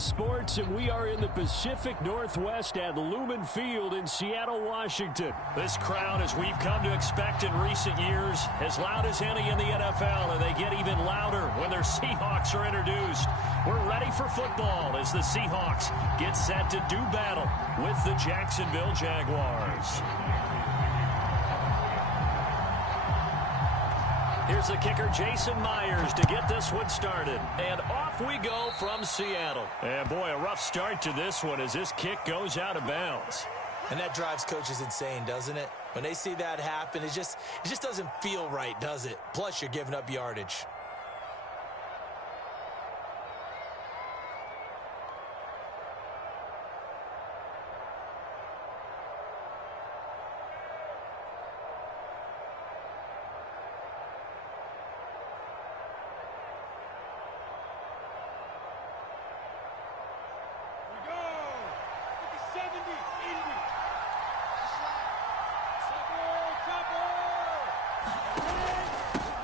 Sports, and we are in the Pacific Northwest at Lumen Field in Seattle, Washington. This crowd, as we've come to expect in recent years, as loud as any in the NFL, and they get even louder when their Seahawks are introduced. We're ready for football as the Seahawks get set to do battle with the Jacksonville Jaguars. Here's the kicker, Jason Myers, to get this one started. And off we go from Seattle. And boy, a rough start to this one as this kick goes out of bounds. And that drives coaches insane, doesn't it? When they see that happen, it just doesn't feel right, does it? Plus, you're giving up yardage.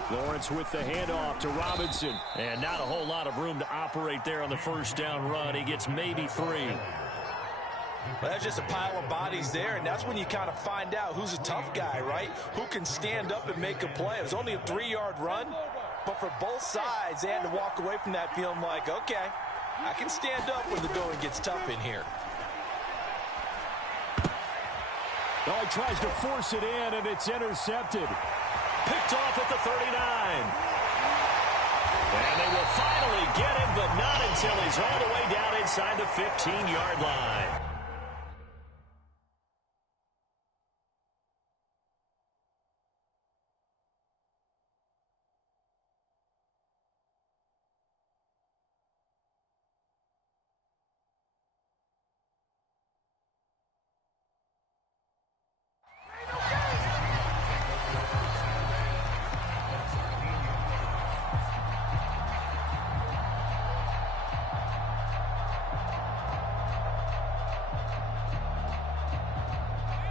Lawrence with the handoff to Robinson. And not a whole lot of room to operate there on the first down run. He gets maybe 3. Well, that's just a pile of bodies there, and that's when you kind of find out who's a tough guy, right? Who can stand up and make a play. It was only a 3-yard run, but for both sides, they had to walk away from that feeling like, okay, I can stand up when the going gets tough in here. Oh, he tries to force it in, and it's intercepted. Picked off at the 39. And they will finally get him, but not until he's all the way down inside the 15-yard line.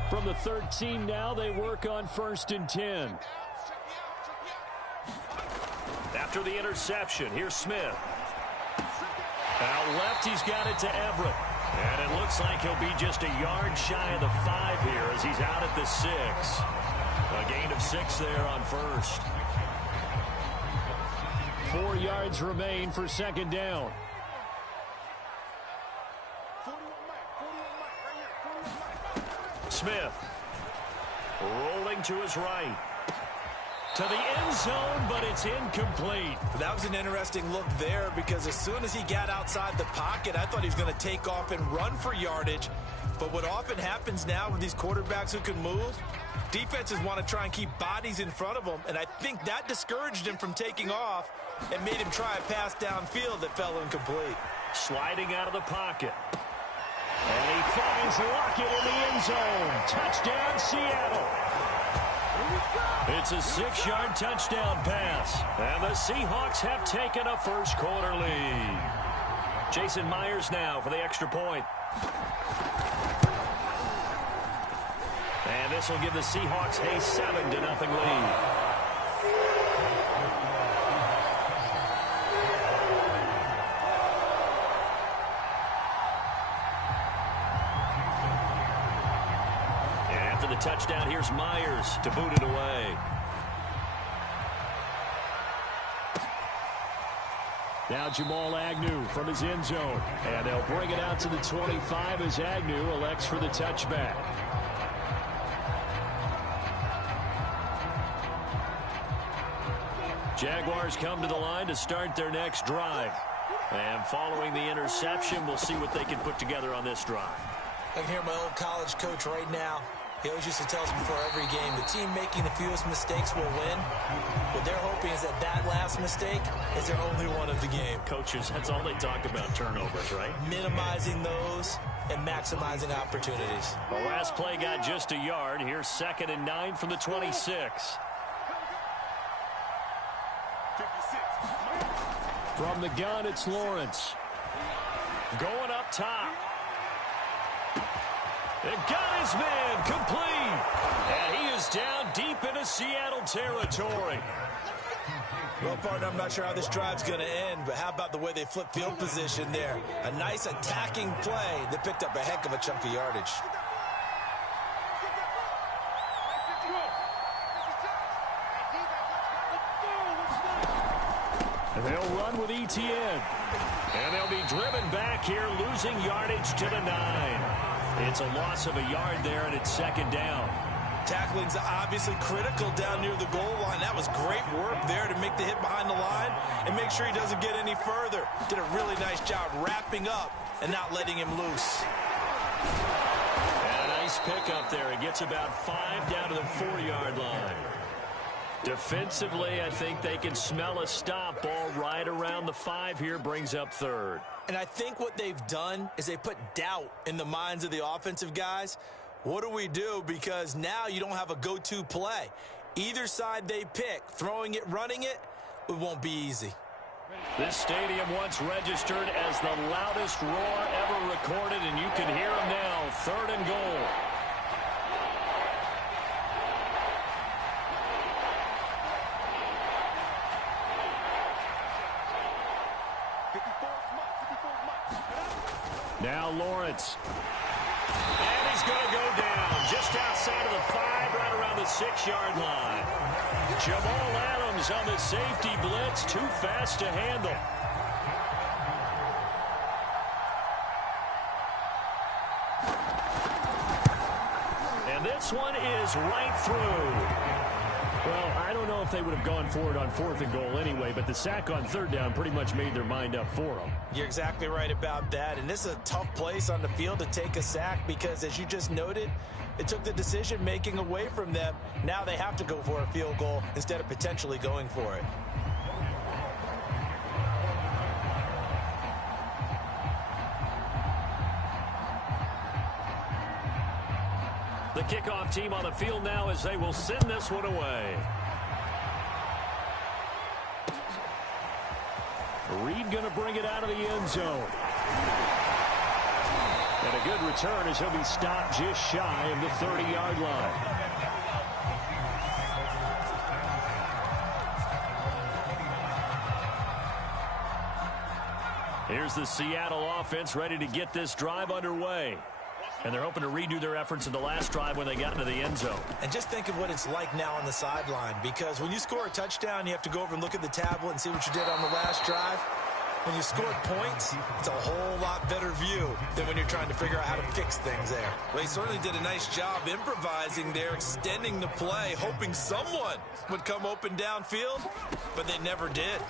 From the 13 now, they work on 1st and 10. After the interception, here's Smith. Out left, he's got it to Everett. And it looks like he'll be just a yard shy of the 5 here as he's out at the 6. A gain of 6 there on 1st. 4 yards remain for 2nd down. Smith rolling to his right. To the end zone, but it's incomplete. That was an interesting look there because as soon as he got outside the pocket, I thought he was going to take off and run for yardage. But what often happens now with these quarterbacks who can move, defenses want to try and keep bodies in front of them, and I think that discouraged him from taking off and made him try a pass downfield that fell incomplete. Sliding out of the pocket. And he finds Lockett in the end zone. Touchdown, Seattle. It's a 6-yard touchdown pass. And the Seahawks have taken a first-quarter lead. Jason Myers now for the extra point. And this will give the Seahawks a 7-0 lead. The touchdown, here's Myers to boot it away. Now Jamal Agnew from his end zone. And they'll bring it out to the 25 as Agnew elects for the touchback. Jaguars come to the line to start their next drive. And following the interception, we'll see what they can put together on this drive. I can hear my old college coach right now. He always used to tell us before every game, the team making the fewest mistakes will win. What they're hoping is that last mistake is their only one of the game. Coaches, that's all they talk about, turnovers, right? Minimizing those and maximizing opportunities. The last play got just a yard. Here's 2nd and 9 from the 26. From the gun, it's Lawrence. Going up top. They got his man complete. And he is down deep into Seattle territory. Well, partner, I'm not sure how this drive's going to end, but how about the way they flip field position there? A nice attacking play that picked up a heck of a chunk of yardage. They'll run with Etienne. And they'll be driven back here, losing yardage to the 9. It's a loss of a yard there, and it's second down. Tackling's obviously critical down near the goal line. That was great work there to make the hit behind the line and make sure he doesn't get any further. Did a really nice job wrapping up and not letting him loose. And a nice pickup there. It gets about 5 down to the 4-yard line. Defensively, I think they can smell a stop. Ball right around the 5 here, brings up third. And I think what they've done is they put doubt in the minds of the offensive guys. What do we do? Because now you don't have a go-to play. Either side they pick, throwing it, running it, it won't be easy. This stadium once registered as the loudest roar ever recorded, and you can hear them now. 3rd and goal. Now Lawrence. And he's going to go down just outside of the 5, right around the 6-yard line. Jamal Adams on the safety blitz, too fast to handle. And this one is right through. Well, I don't know if they would have gone for it on 4th and goal anyway, but the sack on 3rd down pretty much made their mind up for them. You're exactly right about that, and this is a tough place on the field to take a sack because, as you just noted, it took the decision-making away from them. Now they have to go for a field goal instead of potentially going for it. The kickoff team on the field now as they will send this one away. Reed going to bring it out of the end zone. And a good return as he'll be stopped just shy of the 30-yard line. Here's the Seattle offense ready to get this drive underway. And they're hoping to redo their efforts in the last drive when they got into the end zone. And just think of what it's like now on the sideline, because when you score a touchdown, you have to go over and look at the tablet and see what you did on the last drive. When you scored points, it's a whole lot better view than when you're trying to figure out how to fix things there. Well, he certainly did a nice job improvising there, extending the play, hoping someone would come open downfield, but they never did.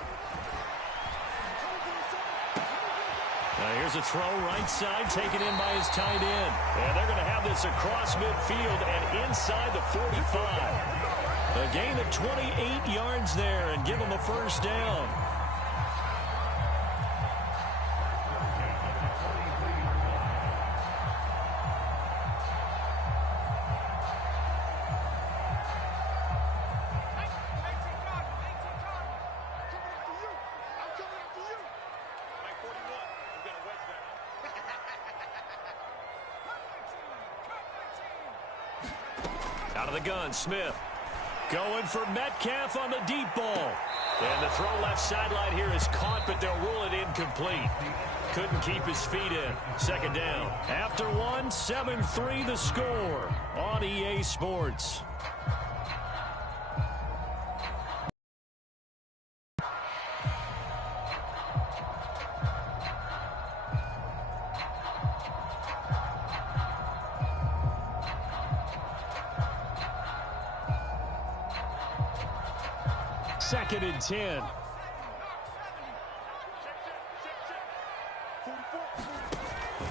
Now here's a throw right side, taken in by his tight end. And they're going to have this across midfield and inside the 45. A gain of 28 yards there and give them a first down. Out of the gun, Smith. Going for Metcalf on the deep ball. And the throw left sideline here is caught, but they'll rule it incomplete. Couldn't keep his feet in. Second down. After one, 7-3 the score on EA Sports. Second and 10.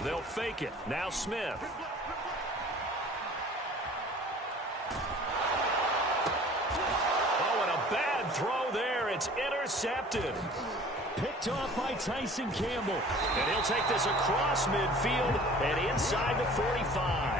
They'll fake it. Now Smith. Oh, and a bad throw there. It's intercepted. Picked off by Tyson Campbell. And he'll take this across midfield and inside the 45.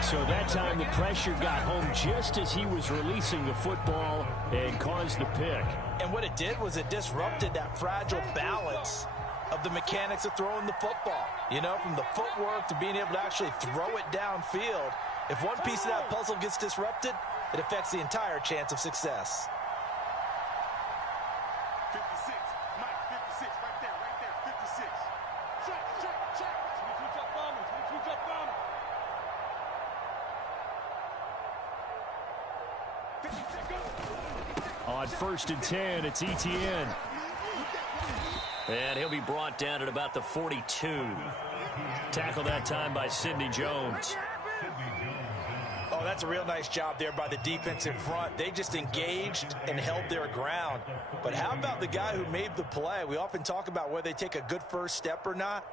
So that time the pressure got home just as he was releasing the football and caused the pick. And what it did was it disrupted that fragile balance of the mechanics of throwing the football. You know, from the footwork to being able to actually throw it downfield. If one piece of that puzzle gets disrupted, it affects the entire chance of success. On 1st and 10, it's Etienne. And he'll be brought down at about the 42. Tackled that time by Sidney Jones. Oh, that's a real nice job there by the defensive front. They just engaged and held their ground. But how about the guy who made the play? We often talk about whether they take a good first step or not.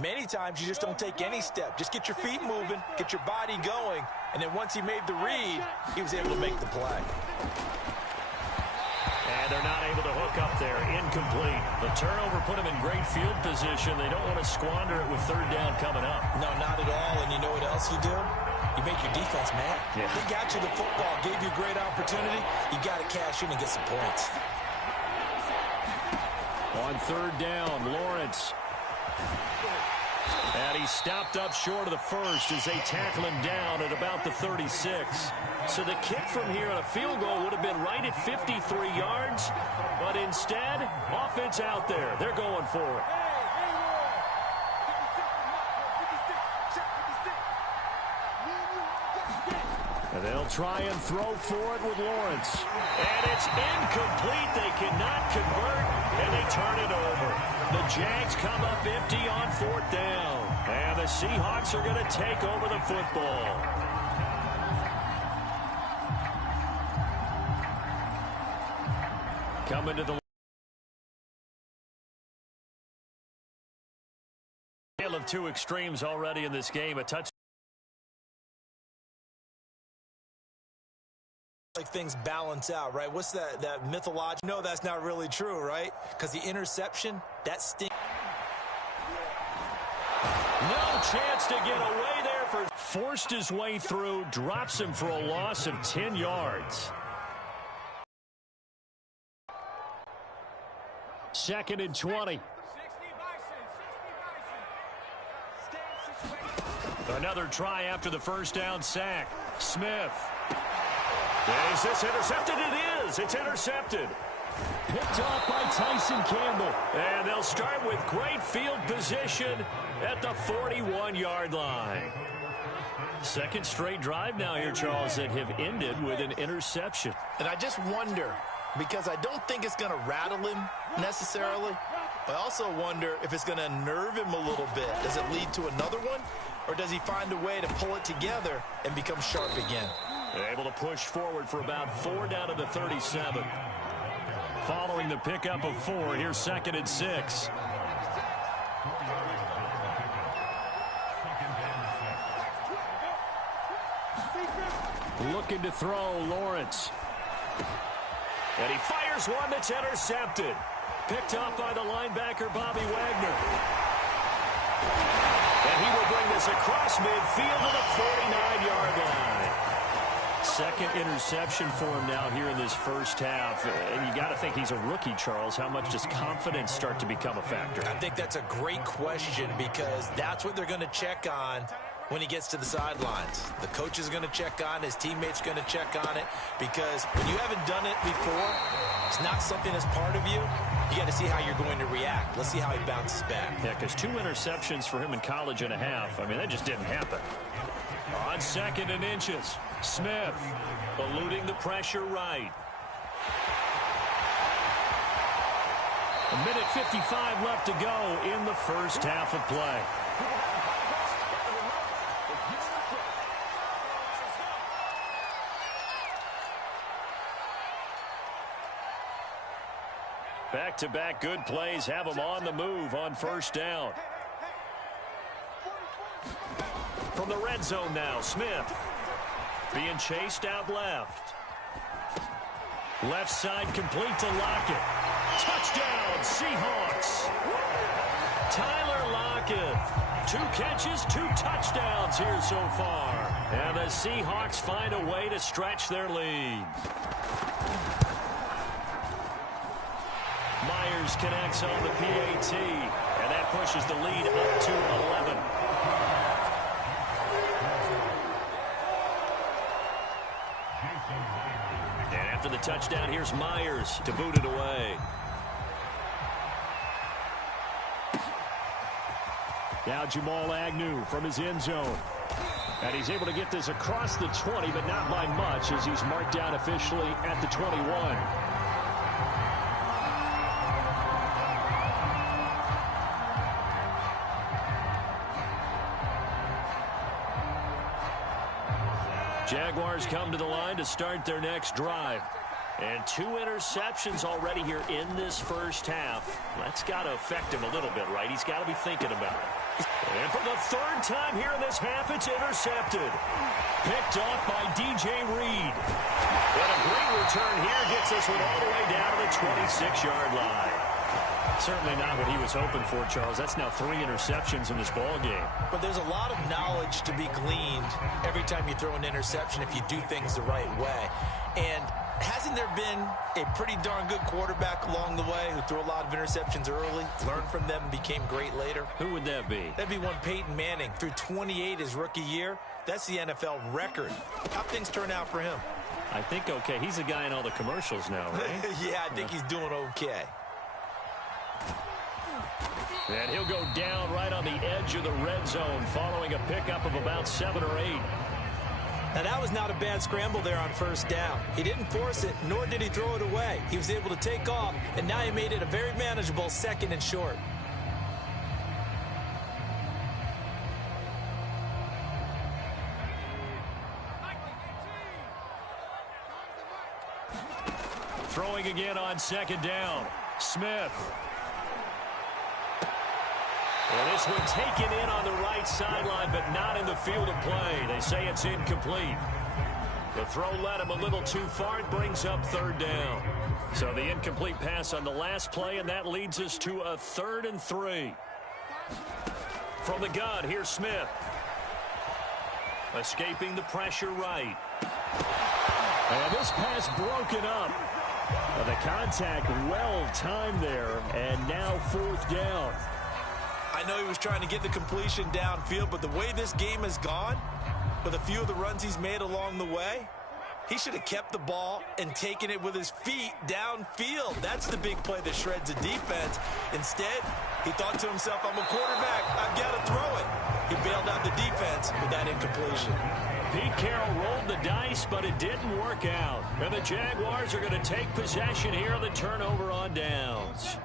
Many times you just don't take any step. Just get your feet moving, get your body going, and then once he made the read, he was able to make the play. And they're not able to hook up there. Incomplete. The turnover put them in great field position. They don't want to squander it with 3rd down coming up. No, not at all. And you know what else you do? You make your defense mad. Yeah. They got you the football, gave you a great opportunity. You got to cash in and get some points. On 3rd down, Lawrence. And he's stopped up short of the first as they tackle him down at about the 36. So the kick from here on a field goal would have been right at 53 yards. But instead, offense out there. They're going for it. And they'll try and throw for it with Lawrence. And it's incomplete. They cannot convert, and they turn it over. The Jags come up empty on 4th down. And the Seahawks are going to take over the football. Coming to the tale of two extremes already in this game. A touchdown. Like things balance out, right? What's that mythological? No, that's not really true, right? Because the interception, that stinks. No chance to get away there. Forced his way through, drops him for a loss of 10 yards. 2nd and 20. Another try after the 1st down sack. Smith. Is this intercepted? It is. It's intercepted. Picked off by Tyson Campbell. And they'll start with great field position at the 41-yard line. 2nd straight drive now here, Charles, that have ended with an interception. And I just wonder, because I don't think it's going to rattle him necessarily. I also wonder if it's going to unnerve him a little bit. Does it lead to another one? Or does he find a way to pull it together and become sharp again? Able to push forward for about 4 down to the 37. Following the pickup of 4, here's 2nd and 6. Looking to throw, Lawrence. And he fires one that's intercepted. Picked off by the linebacker, Bobby Wagner. And he will bring this across midfield to the 49-yard line. 2nd interception for him now here in this 1st half. And you got to think he's a rookie, Charles. How much does confidence start to become a factor? I think that's a great question because that's what they're going to check on when he gets to the sidelines. The coach is going to check on, his teammates going to check on it, because when you haven't done it before, it's not something that's part of you. You got to see how you're going to react. Let's see how he bounces back. Yeah, because 2 interceptions for him in college and a half. I mean, that just didn't happen. On 2nd and inches, Smith eluding the pressure right. 1:55 left to go in the 1st half of play. Back-to-back good plays have them on the move on 1st down. From the red zone now, Smith being chased out left. Left side complete to Lockett. Touchdown, Seahawks. Tyler Lockett. 2 catches, 2 touchdowns here so far. And the Seahawks find a way to stretch their lead. Myers connects on the PAT, and that pushes the lead up to 11. And after the touchdown, here's Myers to boot it away. Now Jamal Agnew from his end zone. And he's able to get this across the 20, but not by much as he's marked down officially at the 21. Jaguars come to the line to start their next drive. And 2 interceptions already here in this first half. That's got to affect him a little bit, right? He's got to be thinking about it. And for the 3rd time here in this half, it's intercepted. Picked off by DJ Reed. And a great return here gets this one all the way down to the 26-yard line. Certainly not what he was hoping for, Charles. That's now 3 interceptions in this ball game. But there's a lot of knowledge to be gleaned every time you throw an interception if you do things the right way. And hasn't there been a pretty darn good quarterback along the way who threw a lot of interceptions early, learned from them, and became great later? Who would that be? That'd be one Peyton Manning. Threw 28 his rookie year. That's the NFL record. How things turn out for him? I think okay. He's a guy in all the commercials now, right? Yeah, I think he's doing okay. And he'll go down right on the edge of the red zone following a pickup of about 7 or 8. Now, that was not a bad scramble there on first down. He didn't force it, nor did he throw it away. He was able to take off, and now he made it a very manageable 2nd and short. Throwing again on 2nd down. Smith. Well, this one taken in on the right sideline, but not in the field of play. They say it's incomplete. The throw led him a little too far. It brings up 3rd down. So the incomplete pass on the last play, and that leads us to a 3rd and 3. From the gun, here's Smith. Escaping the pressure right. And this pass broken up. The contact well timed there, and now 4th down. I know he was trying to get the completion downfield, but the way this game has gone, with a few of the runs he's made along the way, he should have kept the ball and taken it with his feet downfield. That's the big play that shreds a defense. Instead, he thought to himself, I'm a quarterback, I've got to throw it. He bailed out the defense with that incompletion. Pete Carroll rolled the dice, but it didn't work out. And the Jaguars are going to take possession here on the turnover on downs.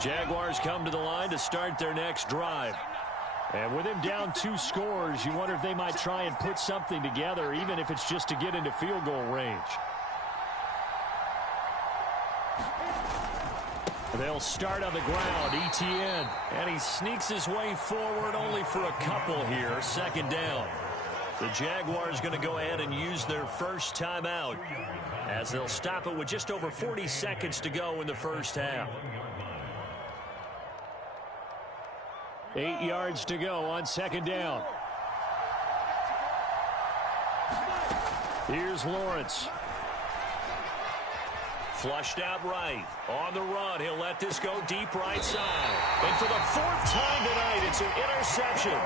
Jaguars come to the line to start their next drive. And with him down 2 scores, you wonder if they might try and put something together, even if it's just to get into field goal range. They'll start on the ground, Etienne. And he sneaks his way forward only for a couple here, 2nd down. The Jaguars going to go ahead and use their first timeout as they'll stop it with just over 40 seconds to go in the first half. 8 yards to go on 2nd down. Here's Lawrence. Flushed out right. On the run, he'll let this go deep right side. And for the 4th time tonight, it's an interception.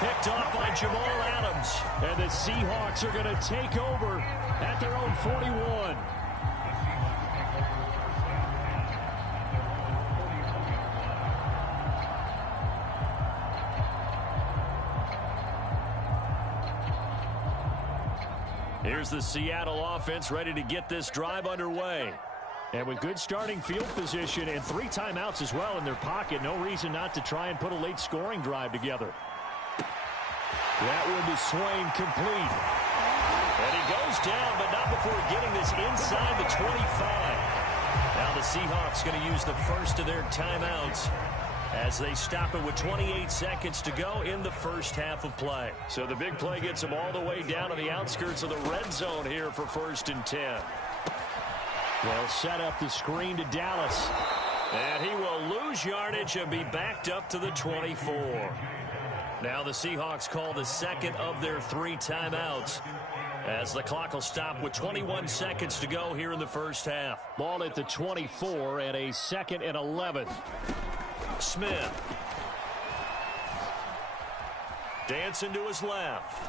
Picked off by Jamal Adams. And the Seahawks are going to take over at their own 41. Here's the Seattle offense ready to get this drive underway. And with good starting field position and 3 timeouts as well in their pocket, no reason not to try and put a late scoring drive together. That one to Swain, complete. And he goes down, but not before getting this inside the 25. Now the Seahawks going to use the first of their timeouts as they stop it with 28 seconds to go in the first half of play. So the big play gets them all the way down to the outskirts of the red zone here for 1st and 10. They'll set up the screen to Dallas. And he will lose yardage and be backed up to the 24. Now the Seahawks call the 2nd of their 3 timeouts as the clock will stop with 21 seconds to go here in the first half. Ball at the 24 and a 2nd and 11. Smith. Dancing to his left.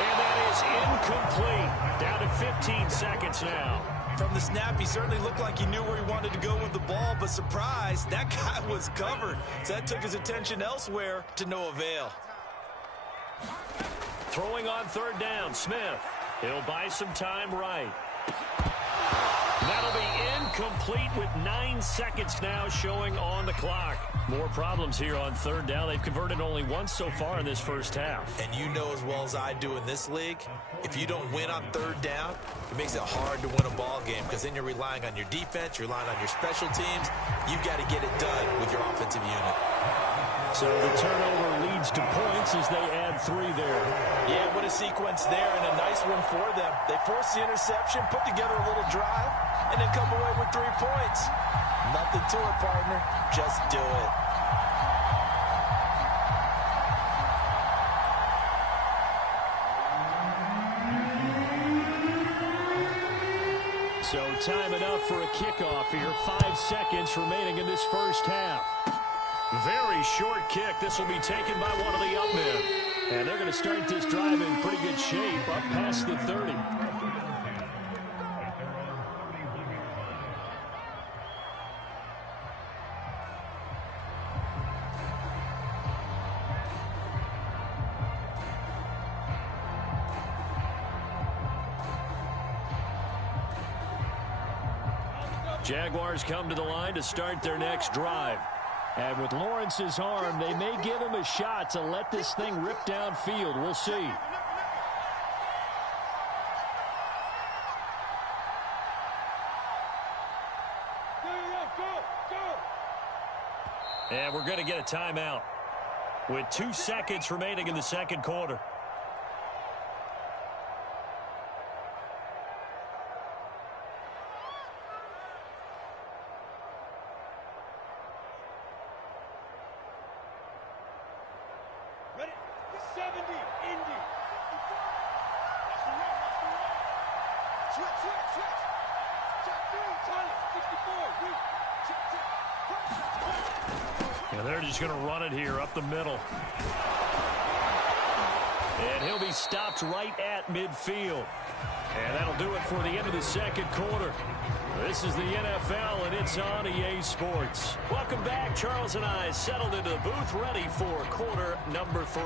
And that is incomplete. Down to 15 seconds now. From the snap, he certainly looked like he knew where he wanted to go with the ball, but surprise, that guy was covered. So that took his attention elsewhere to no avail. Throwing on 3rd down, Smith. He'll buy some time right. That'll be incomplete with 9 seconds now showing on the clock. More problems here on third down. They've converted only once so far in this first half. And you know as well as I do in this league, if you don't win on third down, it makes it hard to win a ball game because then you're relying on your defense, you're relying on your special teams. You've got to get it done with your offensive unit. So the turnover leads to points as they add 3 there. Yeah, what a sequence there, and a nice one for them. They force the interception, put together a little drive, and then come away with 3 points. Nothing to it, partner. Just do it. So time enough for a kickoff here. 5 seconds remaining in this first half. Very short kick. This will be taken by one of the up men. And they're going to start this drive in pretty good shape up past the 30. Jaguars come to the line to start their next drive. And with Lawrence's arm, they may give him a shot to let this thing rip downfield. We'll see. And we're going to get a timeout with 2 seconds remaining in the second quarter. And they're just going to run it here up the middle. And he'll be stopped right at midfield. And that'll do it for the end of the second quarter. This is the NFL, and it's on EA Sports. Welcome back. Charles and I settled into the booth, ready for quarter number 3.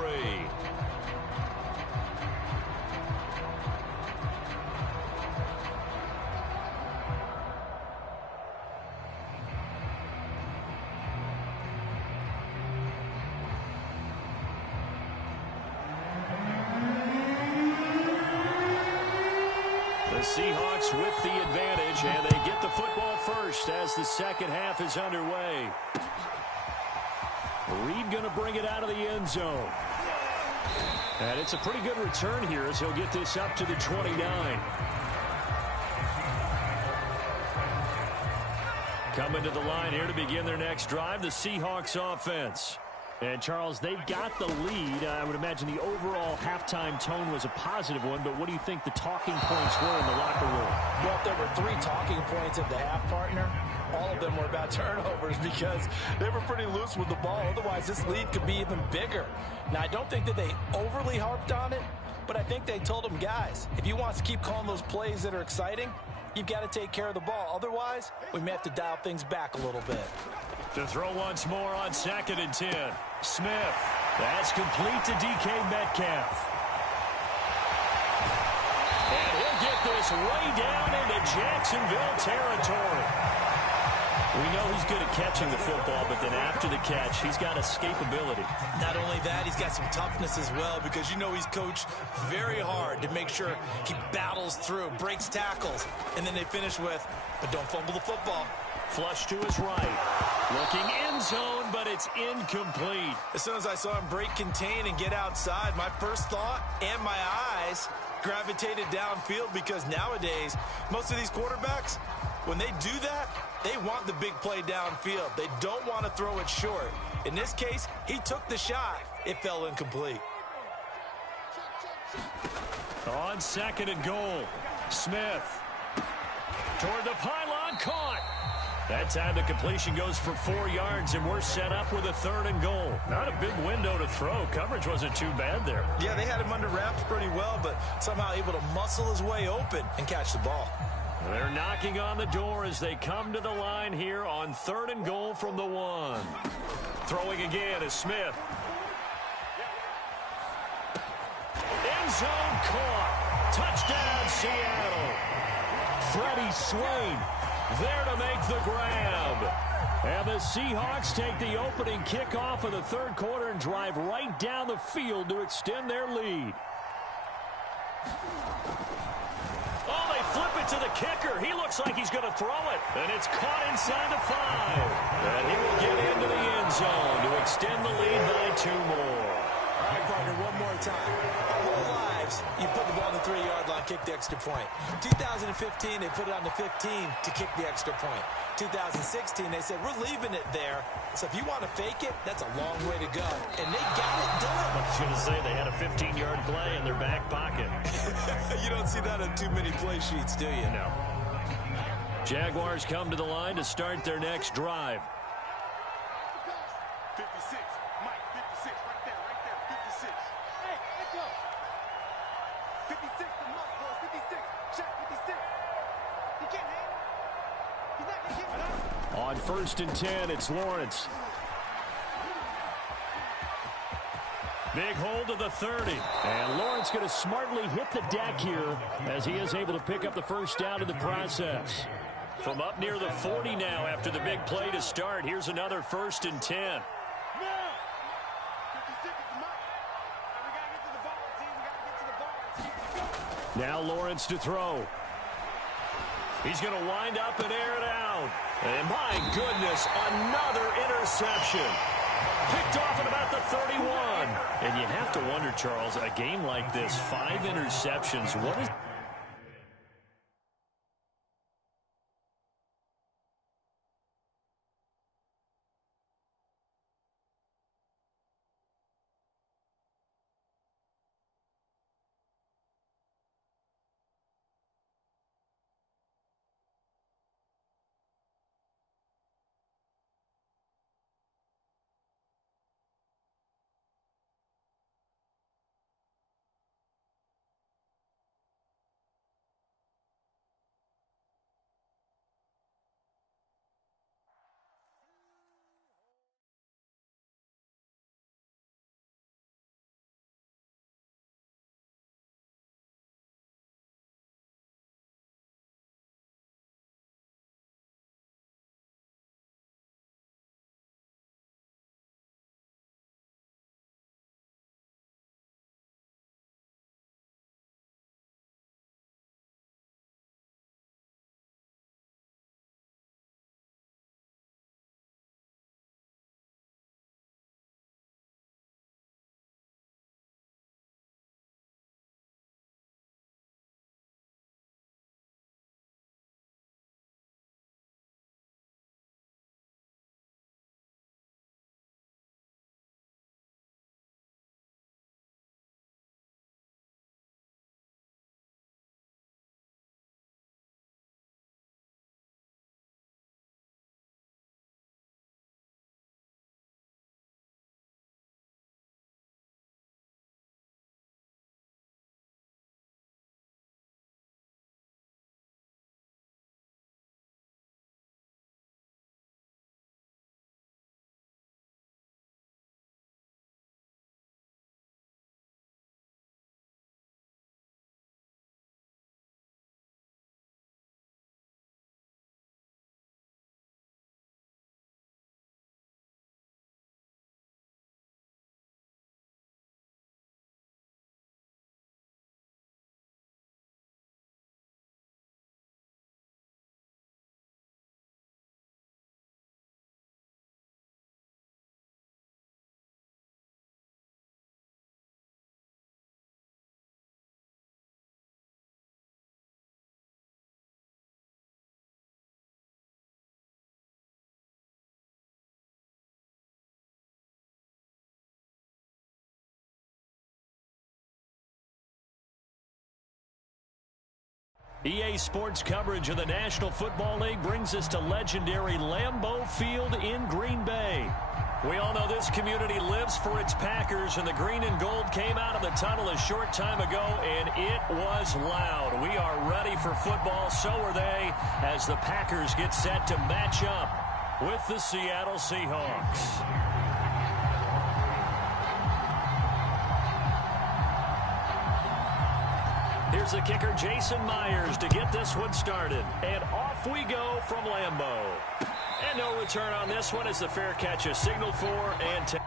Seahawks with the advantage, and they get the football first as the second half is underway. Reed going to bring it out of the end zone. And it's a pretty good return here as he'll get this up to the 29. Coming to the line here to begin their next drive, the Seahawks offense. And, Charles, they've got the lead. I would imagine the overall halftime tone was a positive one, but what do you think the talking points were in the locker room? Well, if there were 3 talking points at the half, partner, all of them were about turnovers because they were pretty loose with the ball. Otherwise, this lead could be even bigger. Now, I don't think that they overly harped on it, but I think they told them, guys, if you want to keep calling those plays that are exciting, you've got to take care of the ball. Otherwise, we may have to dial things back a little bit. To throw once more on 2nd and 10. Smith. That's complete to DK Metcalf. And he'll get this way down into Jacksonville territory. We know he's good at catching the football, but then after the catch, he's got escapability. Not only that, he's got some toughness as well because you know he's coached very hard to make sure he battles through, breaks tackles, and then they finish with, but don't fumble the football. Flush to his right. Looking end zone, but it's incomplete. As soon as I saw him break contain and get outside, my first thought and my eyes gravitated downfield because nowadays, most of these quarterbacks, when they do that, they want the big play downfield. They don't want to throw it short. In this case, he took the shot. It fell incomplete. On 2nd and goal, Smith. Toward the pylon, caught. That time the completion goes for 4 yards, and we're set up with a 3rd and goal. Not a big window to throw. Coverage wasn't too bad there. Yeah, they had him under wraps pretty well, but somehow able to muscle his way open and catch the ball. They're knocking on the door as they come to the line here on 3rd and goal from the 1. Throwing again is Smith. End zone caught. Touchdown, Seattle. Freddie Swain There to make the grab. And the Seahawks take the opening kickoff of the third quarter and drive right down the field to extend their lead. Oh, they flip it to the kicker. He looks like he's going to throw it. And it's caught inside the 5. And he will get into the end zone to extend the lead by 2 more. All right, partner, one more time. Our whole lives, you put the ball on the 3-yard line, kick the extra point. 2015, they put it on the 15 to kick the extra point. 2016, they said, we're leaving it there. So if you want to fake it, that's a long way to go. And they got it done. I was going to say they had a 15-yard play in their back pocket. You don't see that on too many play sheets, do you? No. Jaguars come to the line to start their next drive. 56. Mike, 56. Right there. 56. Hey, let's go. 56 to Mike, boys. 56. Check, 56. He can't hang. He's not going to get it. On 1st and 10, it's Lawrence. Big hold to the 30. And Lawrence going to smartly hit the deck here as he is able to pick up the first down in the process. From up near the 40 now after the big play to start, here's another 1st and 10. Now Lawrence to throw. He's going to wind up and air it out. And my goodness, another interception. Picked off at about the 31. And you have to wonder, Charles, a game like this, 5 interceptions, what is... EA Sports coverage of the National Football League brings us to legendary Lambeau Field in Green Bay. We all know this community lives for its Packers, and the green and gold came out of the tunnel a short time ago, and it was loud. We are ready for football, so are they, as the Packers get set to match up with the Seattle Seahawks. Here's the kicker, Jason Myers, to get this one started. And off we go from Lambeau. And no return on this one as the fair catch is signaled for and 10.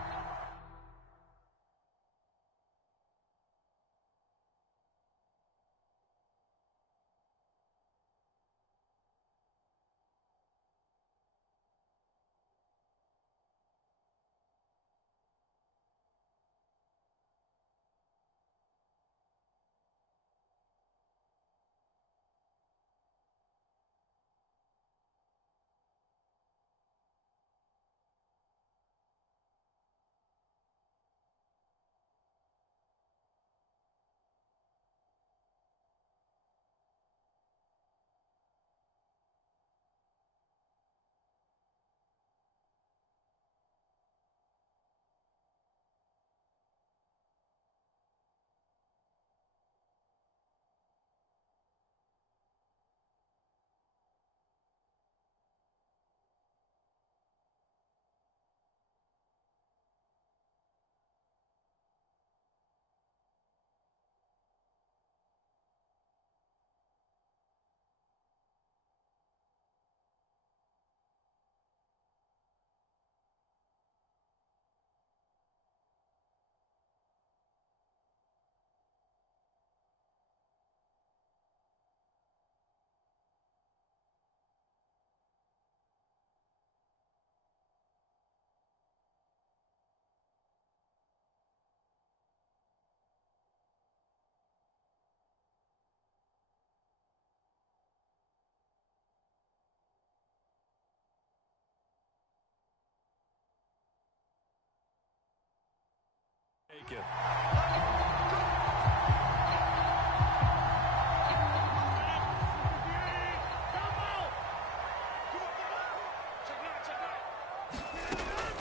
Take it.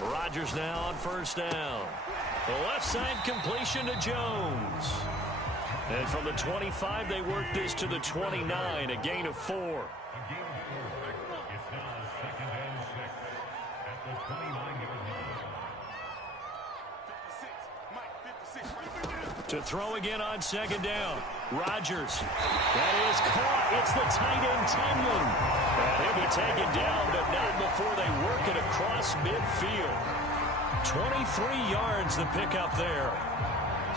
Rodgers now on first down. The left side completion to Jones. And from the 25, they work this to the 29, a gain of 4. To throw again on second down. Rodgers. That is caught. It's the tight end, Tomlin. And he'll be taken down, but not before they work it across midfield. 23 yards the pickup there.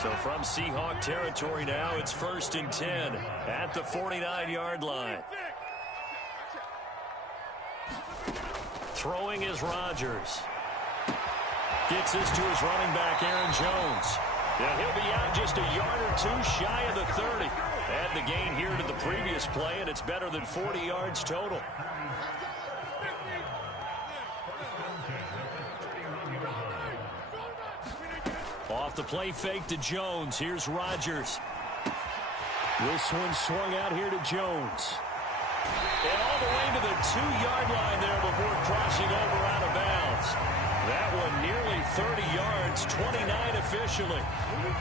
So from Seahawk territory now, it's 1st and 10 at the 49-yard line. Throwing is Rodgers. Gets this to his running back, Aaron Jones. Yeah, he'll be out just a yard or two shy of the 30. Add the gain here to the previous play, and it's better than 40 yards total. Off the play fake to Jones. Here's Rodgers. This one swung out here to Jones. And all the way to the 2-yard line there before crossing over out of bounds. That one nearly 30 yards, 29 officially.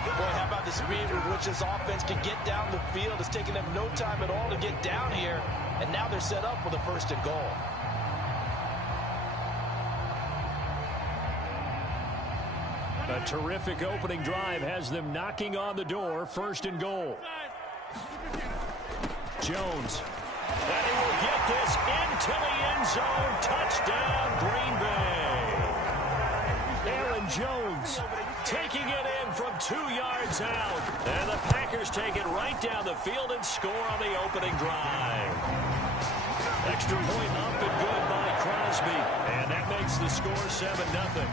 Boy, how about the speed with which this offense can get down the field? It's taken them no time at all to get down here, and now they're set up with a 1st and goal. A terrific opening drive has them knocking on the door, 1st and goal. Jones. And he will get this into the end zone. Touchdown, Green Bay. Aaron Jones taking it in from 2 yards out. And the Packers take it right down the field and score on the opening drive. Extra point up and good by Crosby. And that makes the score 7-0.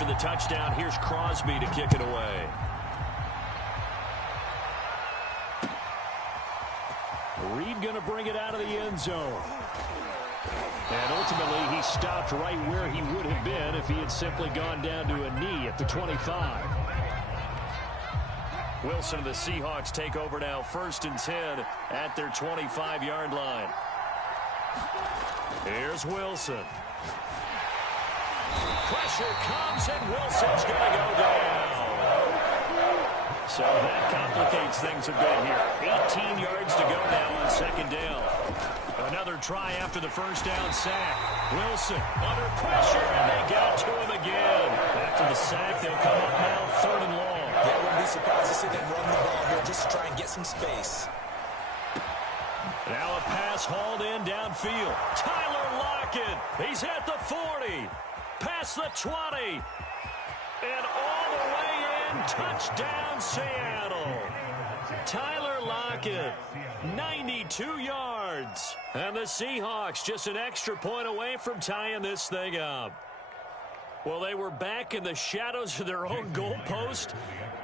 The touchdown, here's Crosby to kick it away. Reed going to bring it out of the end zone. And ultimately, he stopped right where he would have been if he had simply gone down to a knee at the 25. Wilson and the Seahawks take over now, 1st and 10 at their 25-yard line. Here's Wilson. Pressure comes, and Wilson's going to go down. So that complicates things a bit here. 18 yards to go now on second down. Another try after the first down sack. Wilson under pressure, and they got to him again. After the sack, they'll come up now third and long. Yeah, I wouldn't be surprised to see them run the ball here just to try and get some space. Now a pass hauled in downfield. Tyler Lockett. He's at the 40. Past the 20. And all the way in. Touchdown, Seattle. Tyler Lockett, 92 yards. And the Seahawks just an extra point away from tying this thing up. Well, they were back in the shadows of their own goalpost,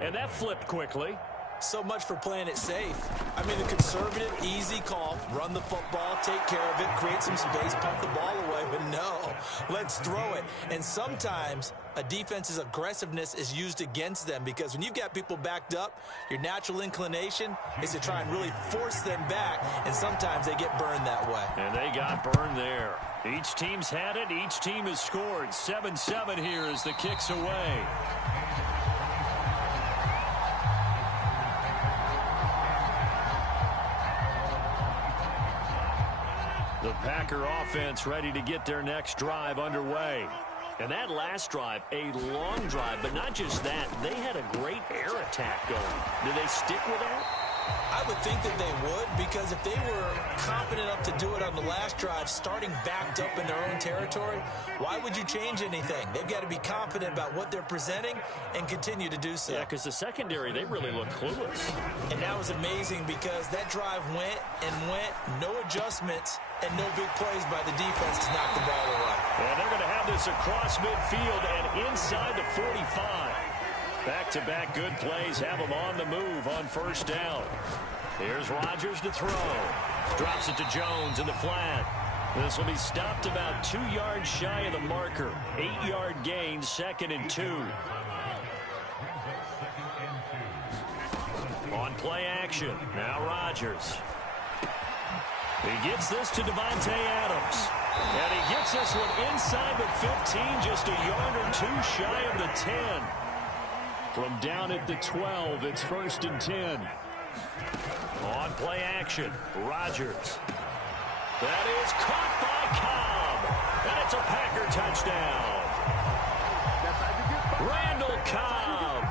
and that flipped quickly. So much for playing it safe. I mean, the conservative, easy call, run the football, take care of it, create some space, pump the ball away. But no, let's throw it. And sometimes a defense's aggressiveness is used against them because when you've got people backed up, your natural inclination is to try and really force them back, and sometimes they get burned that way. And they got burned there. Each team's had it. Each team has scored. 7-7 here as the kick's away. The Packer offense ready to get their next drive underway. And that last drive, a long drive, but not just that. They had a great air attack going. Did they stick with that? I would think that they would, because if they were confident enough to do it on the last drive, starting backed up in their own territory, why would you change anything? They've got to be confident about what they're presenting and continue to do so. Yeah, because the secondary, they really look clueless. And that was amazing because that drive went and went, no adjustments, and no big plays by the defense to knock the ball away. And they're going to have this across midfield and inside the 45. Back-to-back good plays have them on the move on first down. Here's Rodgers to throw. Drops it to Jones in the flat. This will be stopped about 2 yards shy of the marker. 8-yard gain, 2nd and 2. On play action, now Rodgers. He gets this to Davante Adams. And he gets this one inside the 15, just a yard or two shy of the 10. From down at the 12, it's 1st and 10. On play action, Rodgers. That is caught by Cobb. And it's a Packer touchdown. Randall Cobb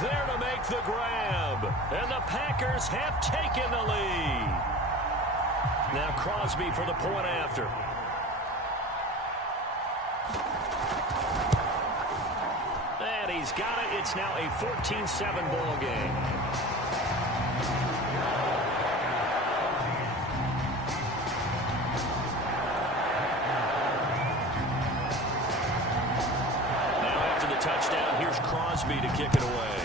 there to make the grab. And the Packers have taken the lead. Now Crosby for the point after. And he's got it. It's now a 14-7 ball game. Now after the touchdown, here's Crosby to kick it away.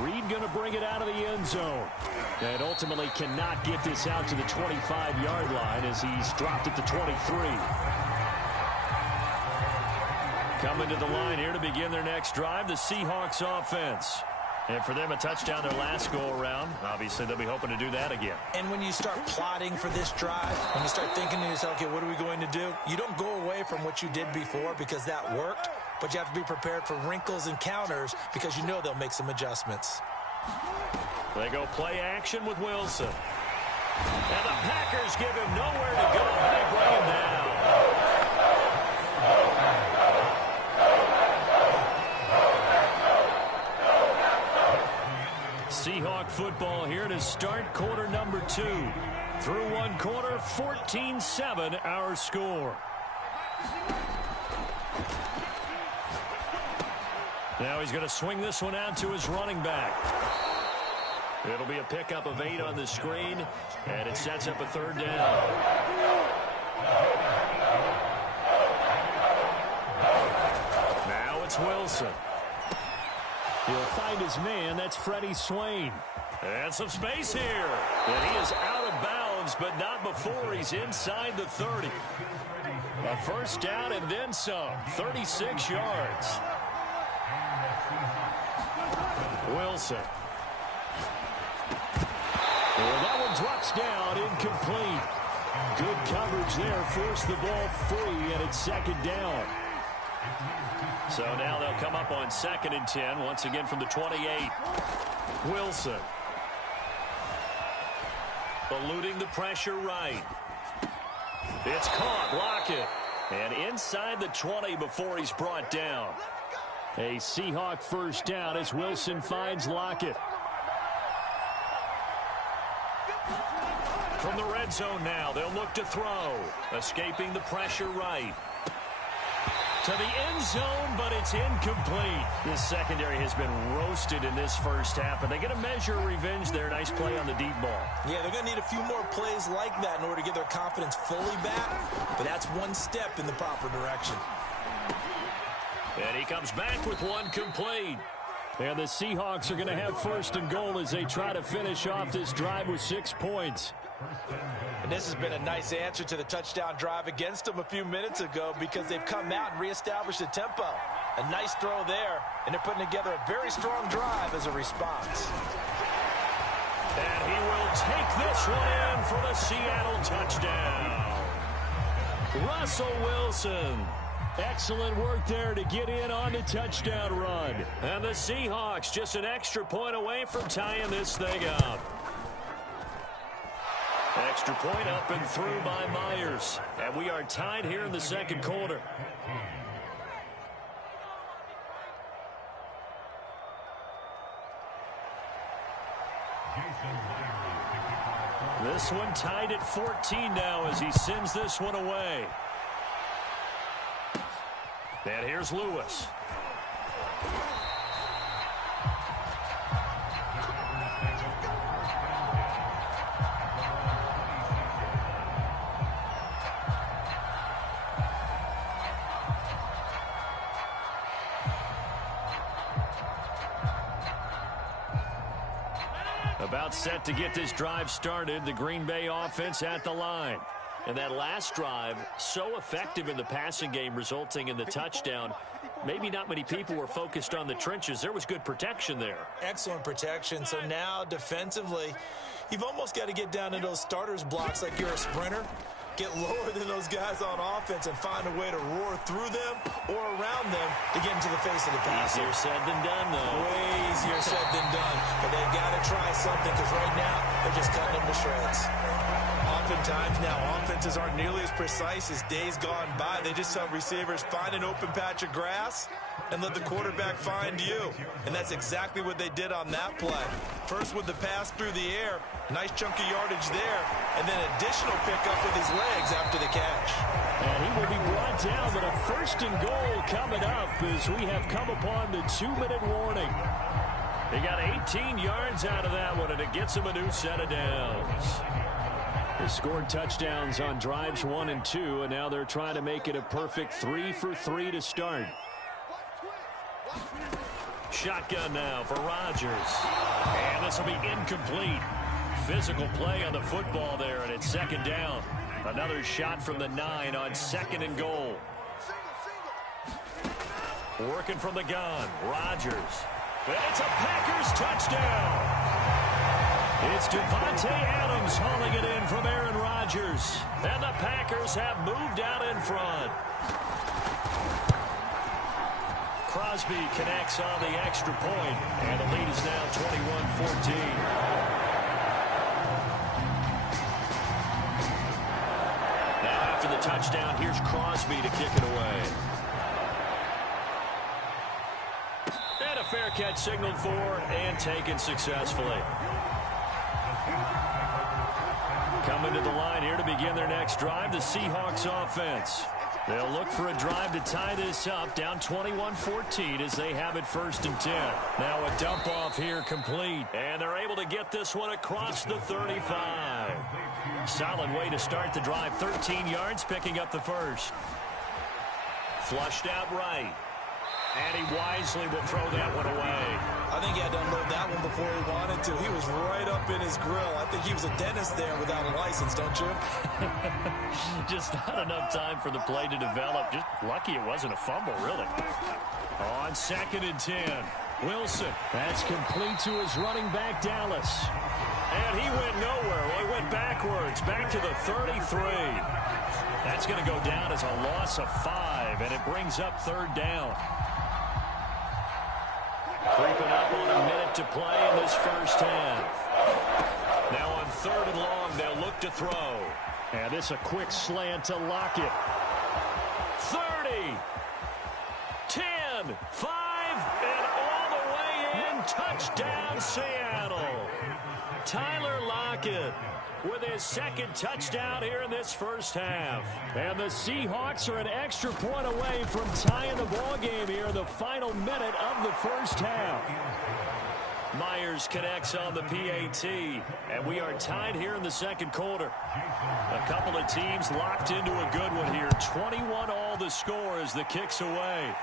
Reed going to bring it out of the end zone. And ultimately cannot get this out to the 25-yard line as he's dropped at the 23. Coming to the line here to begin their next drive, the Seahawks offense. And for them, a touchdown their last go-around. Obviously, they'll be hoping to do that again. And when you start plotting for this drive, when you start thinking to yourself, okay, what are we going to do? You don't go away from what you did before because that worked, but you have to be prepared for wrinkles and counters because you know they'll make some adjustments. They go play action with Wilson. And the Packers give him nowhere to go, and they bring him down. Seahawk football here to start quarter number 2. Through one quarter, 14-7 our score. Now he's going to swing this one out to his running back. It'll be a pickup of 8 on the screen, and it sets up a 3rd down. Now it's Wilson. He'll find his man. That's Freddie Swain. And some space here. And he is out of bounds, but not before he's inside the 30. A first down and then some. 36 yards. Wilson. Well, that one drops down, incomplete. Good coverage there. Forced the ball free, and it's second down. So now they'll come up on 2nd and 10, once again from the 28. Wilson. Eluding the pressure right. It's caught. Lockett. And inside the 20 before he's brought down. A Seahawk first down as Wilson finds Lockett. From the red zone now, they'll look to throw. Escaping the pressure right. To the end zone, but it's incomplete. This secondary has been roasted in this first half, but they get a measure of revenge there. Nice play on the deep ball. Yeah, they're going to need a few more plays like that in order to get their confidence fully back, but that's one step in the proper direction. And he comes back with one complete. And the Seahawks are going to have 1st and goal as they try to finish off this drive with 6 points. And this has been a nice answer to the touchdown drive against them a few minutes ago because they've come out and reestablished the tempo. A nice throw there, and they're putting together a very strong drive as a response. And he will take this one in for the Seattle touchdown. Russell Wilson. Excellent work there to get in on the touchdown run. And the Seahawks just an extra point away from tying this thing up. Extra point up and through by Myers. And we are tied here in the second quarter. This one tied at 14 now as he sends this one away. And here's Lewis. About set to get this drive started. The Green Bay offense at the line. And that last drive, so effective in the passing game, resulting in the touchdown. Maybe not many people were focused on the trenches. There was good protection there. Excellent protection. So now defensively, you've almost got to get down in those starters blocks like you're a sprinter. Get lower than those guys on offense and find a way to roar through them or around them to get into the face of the pass. Easier said than done, though. Way easier said than done. But they've got to try something because right now they're just cutting them to shreds. Oftentimes now, offenses aren't nearly as precise as days gone by. They just have receivers find an open patch of grass and let the quarterback find you. And that's exactly what they did on that play. First with the pass through the air, nice chunky yardage there, and then additional pickup with his legs after the catch. And he will be brought down, but a 1st and goal coming up as we have come upon the 2-minute warning. He got 18 yards out of that one, and it gets him a new set of downs. They scored touchdowns on drives 1 and 2, and now they're trying to make it a perfect 3 for 3 to start. Shotgun now for Rodgers. And this will be incomplete. Physical play on the football there, and it's 2nd down. Another shot from the 9 on 2nd and goal. Working from the gun, Rodgers. And it's a Packers touchdown. It's Devontae Adams hauling it in from Aaron Rodgers. And the Packers have moved out in front. Crosby connects on the extra point, and the lead is now 21-14. Now after the touchdown, here's Crosby to kick it away. And a fair catch signaled for and taken successfully. Coming to the line here to begin their next drive, the Seahawks offense. They'll look for a drive to tie this up, down 21-14 as they have it 1st and 10. Now a dump off here complete, and they're able to get this one across the 35. Solid way to start the drive, 13 yards, picking up the first. Flushed out right. And he wisely will throw that one away. I think he had to unload that one before he wanted to. He was right up in his grill. I think he was a dentist there without a license, don't you? Just not enough time for the play to develop. Just lucky it wasn't a fumble, really. On 2nd and 10. Wilson. That's complete to his running back, Dallas. And he went nowhere. Well, he went backwards, back to the 33. That's going to go down as a loss of 5, and it brings up third down. Creeping up on a minute to play in this first half. Now on 3rd and long, they'll look to throw. And this a quick slant to Lockett. 30, 10, 5, and all the way in. Touchdown, Seattle. Tyler Lockett with his second touchdown here in this first half. And the Seahawks are an extra point away from tying the ball game here in the final minute of the first half. Myers connects on the PAT, and we are tied here in the second quarter. A couple of teams locked into a good one here. 21-all the score as the kick's away.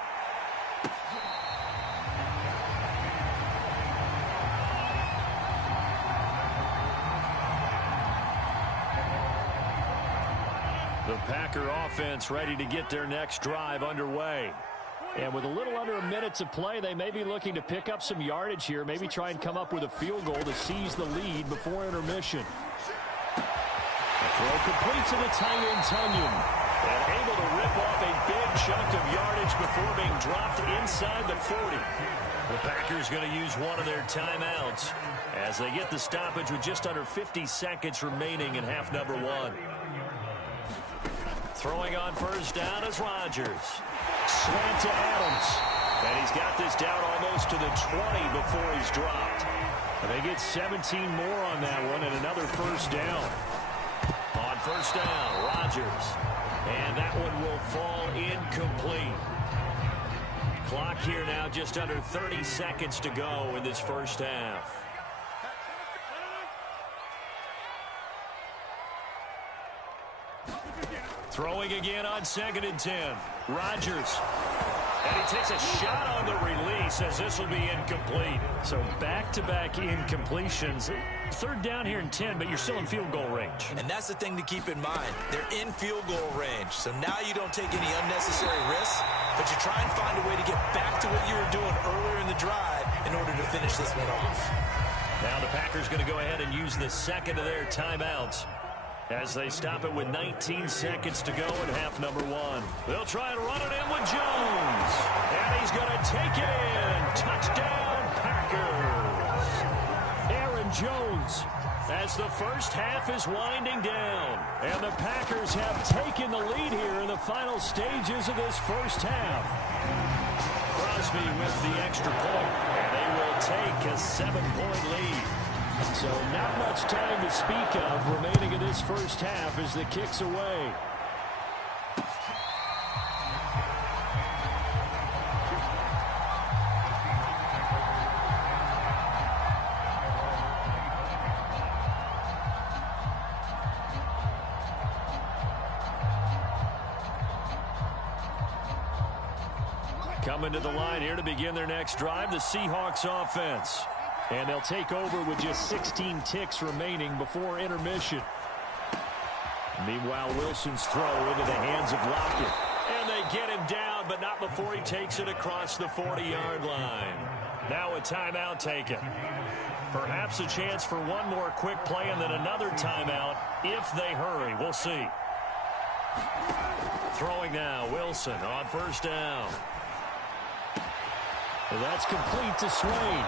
The Packer offense ready to get their next drive underway. And with a little under a minute to play, they may be looking to pick up some yardage here, maybe try and come up with a field goal to seize the lead before intermission. The throw complete to the tight end, Tunyon. And able to rip off a big chunk of yardage before being dropped inside the 40. The Packers going to use one of their timeouts as they get the stoppage with just under 50 seconds remaining in half number 1. Throwing on first down is Rodgers. Slant to Adams. And he's got this down almost to the 20 before he's dropped. And they get 17 more on that one and another first down. On first down, Rodgers. And that one will fall incomplete. Clock here now just under 30 seconds to go in this first half. Throwing again on 2nd and 10. Rodgers. And he takes a shot on the release as this will be incomplete. So back-to-back incompletions. 3rd down here in 10, but you're still in field goal range. And that's the thing to keep in mind. They're in field goal range. So now you don't take any unnecessary risks, but you try and find a way to get back to what you were doing earlier in the drive in order to finish this one off. Now the Packers going to go ahead and use the second of their timeouts as they stop it with 19 seconds to go in half number 1. They'll try and run it in with Jones. And he's going to take it in. Touchdown, Packers. Aaron Jones as the first half is winding down. And the Packers have taken the lead here in the final stages of this first half. Crosby with the extra point. And they will take a 7-point lead. So not much time to speak of remaining in this first half as the kick's away. Coming to the line here to begin their next drive, the Seahawks offense. And they'll take over with just 16 ticks remaining before intermission. Meanwhile, Wilson's throw into the hands of Lockett. And they get him down, but not before he takes it across the 40-yard line. Now a timeout taken. Perhaps a chance for one more quick play and then another timeout if they hurry. We'll see. Throwing now, Wilson on first down. And that's complete to Swain.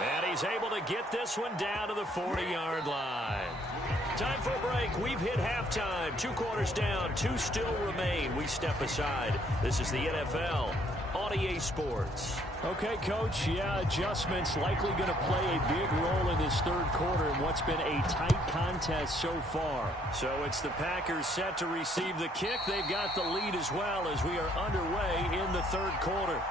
And he's able to get this one down to the 40-yard line. Time for a break. We've hit halftime. 2 quarters down. 2 still remain. We step aside. This is the NFL on EA Sports. Okay, Coach. Yeah, adjustments likely going to play a big role in this third quarter in what's been a tight contest so far. So it's the Packers set to receive the kick. They've got the lead as well as we are underway in the third quarter.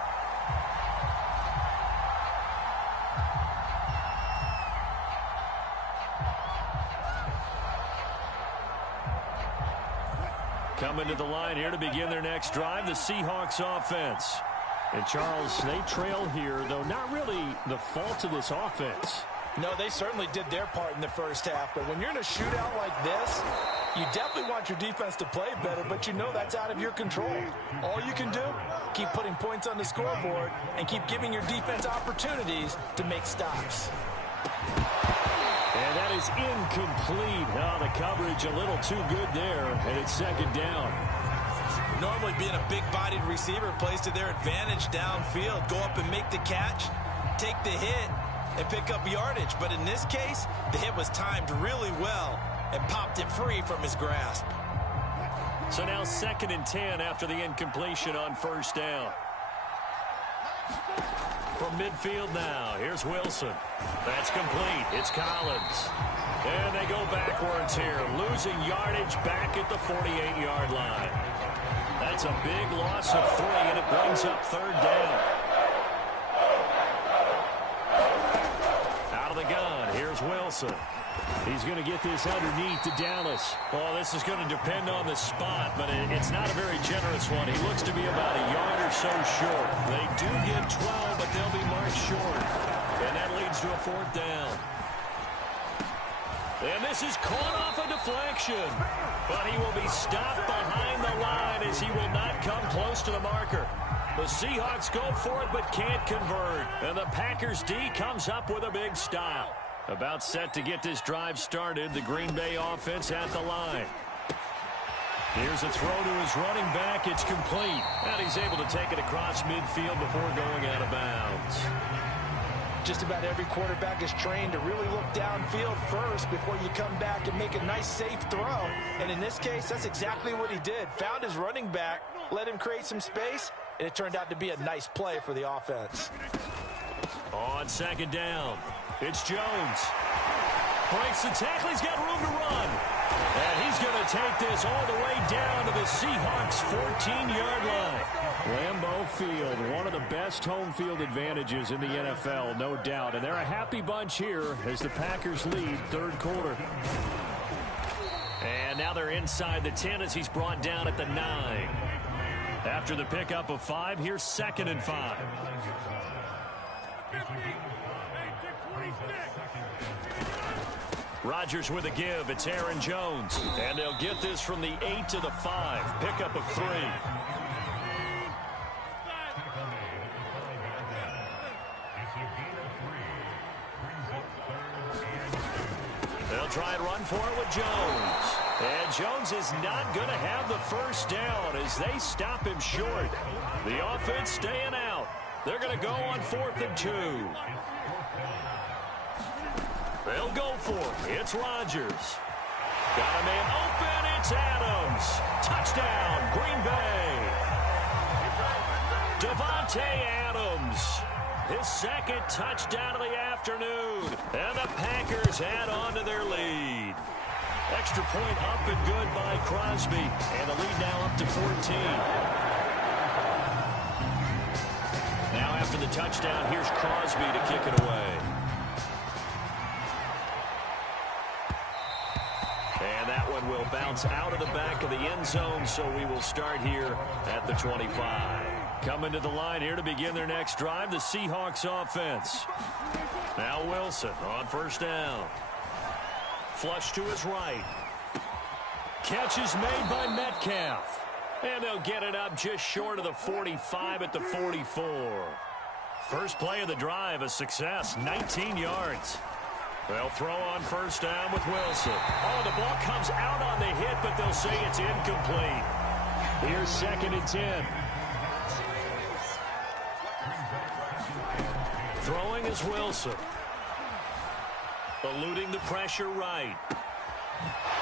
Coming to the line here to begin their next drive, the Seahawks offense. And Charles, they trail here, though not really the fault of this offense. No, they certainly did their part in the first half. But when you're in a shootout like this, you definitely want your defense to play better, but you know that's out of your control. All you can do, keep putting points on the scoreboard and keep giving your defense opportunities to make stops. And And that is incomplete. Oh, the coverage a little too good there, and it's second down. Normally being a big-bodied receiver plays to their advantage downfield. Go up and make the catch, take the hit, and pick up yardage. But in this case, the hit was timed really well and popped it free from his grasp. So now 2nd and 10 after the incompletion on first down. From midfield now, here's Wilson. That's complete. It's Collins. And they go backwards here, losing yardage back at the 48-yard line. That's a big loss of 3, and it brings up 3rd down. Out of the gun, here's Wilson. He's going to get this underneath to Dallas. Well, this is going to depend on the spot, but it's not a very generous one. He looks to be about a yard or so short. They do get 12, but they'll be marked short. And that leads to a 4th down. And this is caught off a deflection. But he will be stopped behind the line as he will not come close to the marker. The Seahawks go for it but can't convert. And the Packers D comes up with a big stop. About set to get this drive started, the Green Bay offense at the line. Here's a throw to his running back. It's complete. And he's able to take it across midfield before going out of bounds. Just about every quarterback is trained to really look downfield first before you come back and make a nice, safe throw. And in this case, that's exactly what he did. Found his running back, let him create some space, and it turned out to be a nice play for the offense. On 2nd down, it's Jones. Breaks the tackle. He's got room to run. And he's going to take this all the way down to the Seahawks' 14-yard line. Lambeau Field, one of the best home field advantages in the NFL, no doubt. And they're a happy bunch here as the Packers lead 3rd quarter. And now they're inside the 10 as he's brought down at the 9. After the pickup of 5, here's 2nd and 5. Rodgers with a give. It's Aaron Jones. And they'll get this from the 8 to the 5. Pickup of 3. They'll try and run for it with Jones. And Jones is not going to have the first down as they stop him short. The offense staying out. They're going to go on 4th and 2. They'll go for it. It's Rodgers. Got a man open. It's Adams. Touchdown, Green Bay. Davante Adams. His 2nd touchdown of the afternoon. And the Packers add on to their lead. Extra point up and good by Crosby. And the lead now up to 14. Now after the touchdown, here's Crosby to kick it away. And that one will bounce out of the back of the end zone, so we will start here at the 25. Coming to the line here to begin their next drive, the Seahawks offense. Now Wilson on 1st down. Flush to his right. Catch is made by Metcalf. And they'll get it up just short of the 45 at the 44. First play of the drive, a success, 19 yards. They'll throw on 1st down with Wilson. Oh, the ball comes out on the hit, but they'll say it's incomplete. Here's 2nd and 10. Throwing is Wilson. Eluding the pressure right.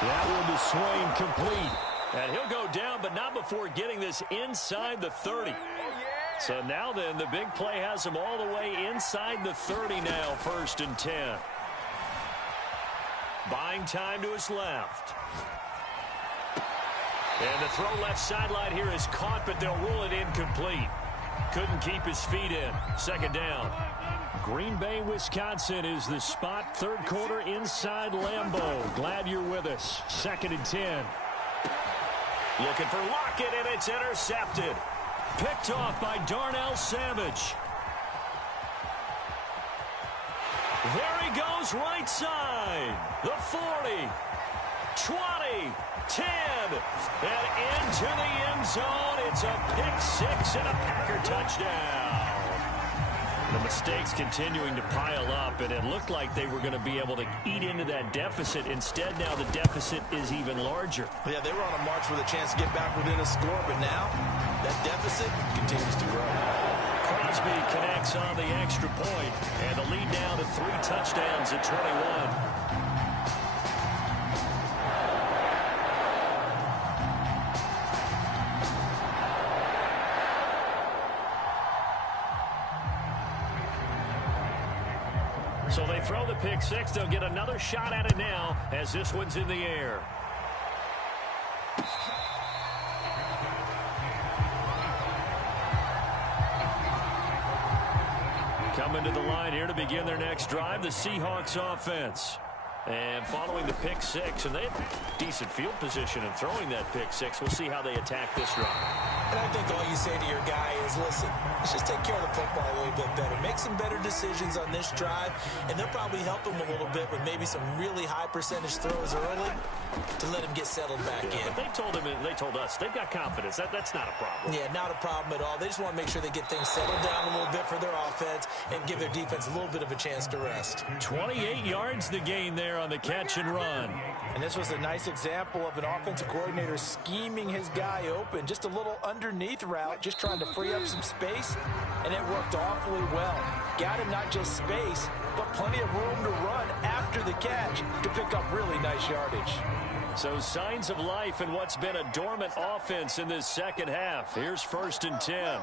That one to Swain complete. And he'll go down, but not before getting this inside the 30. So now then, the big play has him all the way inside the 30 now, 1st and 10. Buying time to his left. And the throw left sideline here is caught, but they'll rule it incomplete. Couldn't keep his feet in. 2nd down. Green Bay, Wisconsin is the spot. 3rd quarter inside Lambeau. Glad you're with us. 2nd and 10. Looking for Lockett, and it's intercepted. Picked off by Darnell Savage. There he goes, right side. The 40, 20, 10, and into the end zone. It's a pick 6 and a Packer touchdown. The mistakes continuing to pile up, and it looked like they were going to be able to eat into that deficit. Instead, now the deficit is even larger. Yeah, they were on a march with a chance to get back within a score, but now that deficit continues to grow. Crosby connects on the extra point, and the lead now to 3 touchdowns at 21. So they throw the pick six. They'll get another shot at it now as this one's in the air. Coming to the line here to begin their next drive, the Seahawks offense. And following the pick six, and they have decent field position in throwing that pick six. We'll see how they attack this drive. And I think all you say to your guy is, listen, let's just take care of the football a little bit better. Make some better decisions on this drive, and they'll probably help him a little bit with maybe some really high percentage throws early to let him get settled back in. But they told us, they've got confidence. That's not a problem. Yeah, not a problem at all. They just want to make sure they get things settled down a little bit for their offense and give their defense a little bit of a chance to rest. 28 yards the gain there on the catch and run. And this was a nice example of an offensive coordinator scheming his guy open. Just a little underneath route, just trying to free up some space, and it worked awfully well. Got him not just space, but plenty of room to run after the catch to pick up really nice yardage. So signs of life in what's been a dormant offense in this second half. Here's 1st and 10.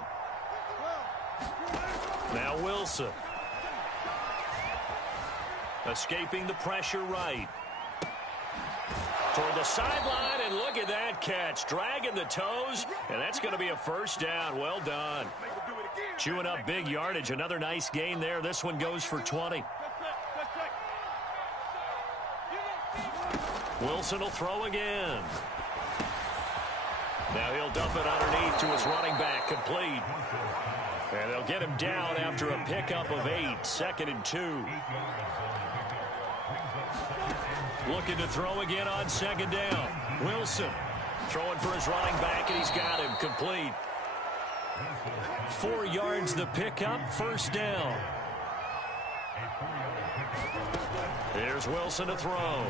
Now Wilson. Escaping the pressure right. Toward the sideline, and look at that catch. Dragging the toes, and that's going to be a first down. Well done. Chewing up big yardage. Another nice gain there. This one goes for 20. Wilson will throw again. Now he'll dump it underneath to his running back. Complete. And they'll get him down after a pickup of 8. 2nd and 2. Looking to throw again on 2nd down. Wilson throwing for his running back, and he's got him. Complete. 4 yards the pickup. 1st down. Here's Wilson to throw.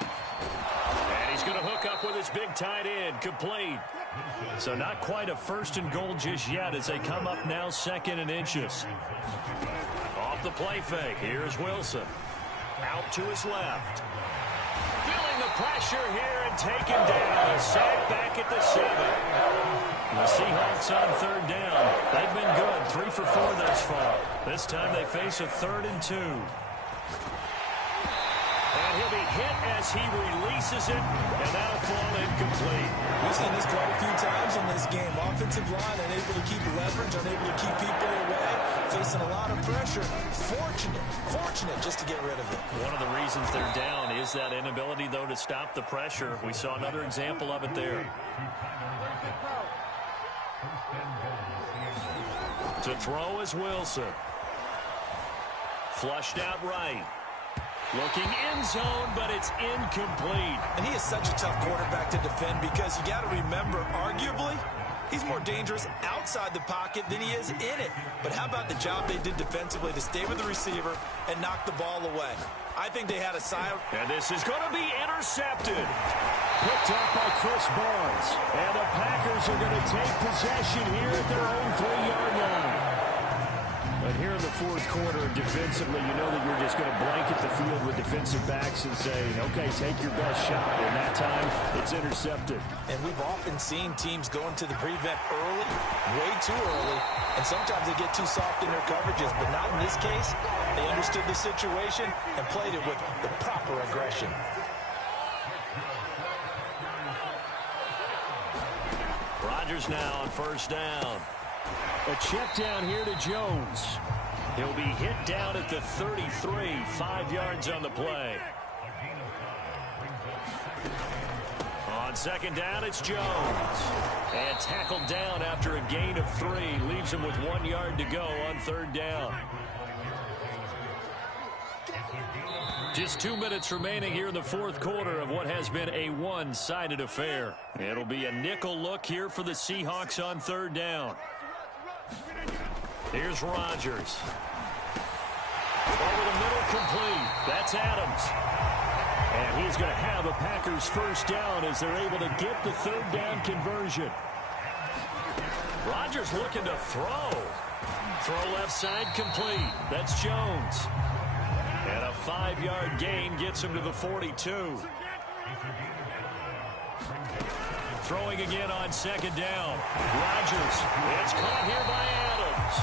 And he's going to hook up with his big tight end. Complete. So not quite a 1st and goal just yet as they come up now 2nd and inches. Off the play fake. Here's Wilson. Out to his left. Feeling the pressure here and taken down. A sack back at the 7. The Seahawks on 3rd down. They've been good. 3 for 4 thus far. This time they face a 3rd and 2. And he'll be hit as he releases it, and that'll fall incomplete. We've seen this quite a few times in this game. Offensive line unable to keep leverage, unable to keep people away, facing a lot of pressure. Fortunate just to get rid of it. One of the reasons they're down is that inability, though, to stop the pressure. We saw another example of it there. To throw is Wilson. Flushed out right. Looking end zone, but it's incomplete. And he is such a tough quarterback to defend because you got to remember, arguably, he's more dangerous outside the pocket than he is in it. But how about the job they did defensively to stay with the receiver and knock the ball away? I think they had a silent. And this is going to be intercepted. Picked up by Chris Barnes. And the Packers are going to take possession here at their own 3-yard line. But here in the 4th quarter, defensively, you know that you're just going to blanket the field with defensive backs and say, okay, take your best shot. And that time, it's intercepted. And we've often seen teams go into the prevent early, way too early, and sometimes they get too soft in their coverages. But not in this case. They understood the situation and played it with the proper aggression. Rodgers now on 1st down. A check down here to Jones. He'll be hit down at the 33, 5 yards on the play. On 2nd down, it's Jones. And tackled down after a gain of 3. Leaves him with 1 yard to go on 3rd down. Just 2 minutes remaining here in the 4th quarter of what has been a one-sided affair. It'll be a nickel look here for the Seahawks on 3rd down. Here's Rodgers. Over the middle, complete. That's Adams. And he's going to have a Packers first down as they're able to get the third down conversion. Rodgers looking to throw. Throw left side, complete. That's Jones. And a 5-yard gain gets him to the 42. Throwing again on second down. Rodgers. It's caught here by Adams.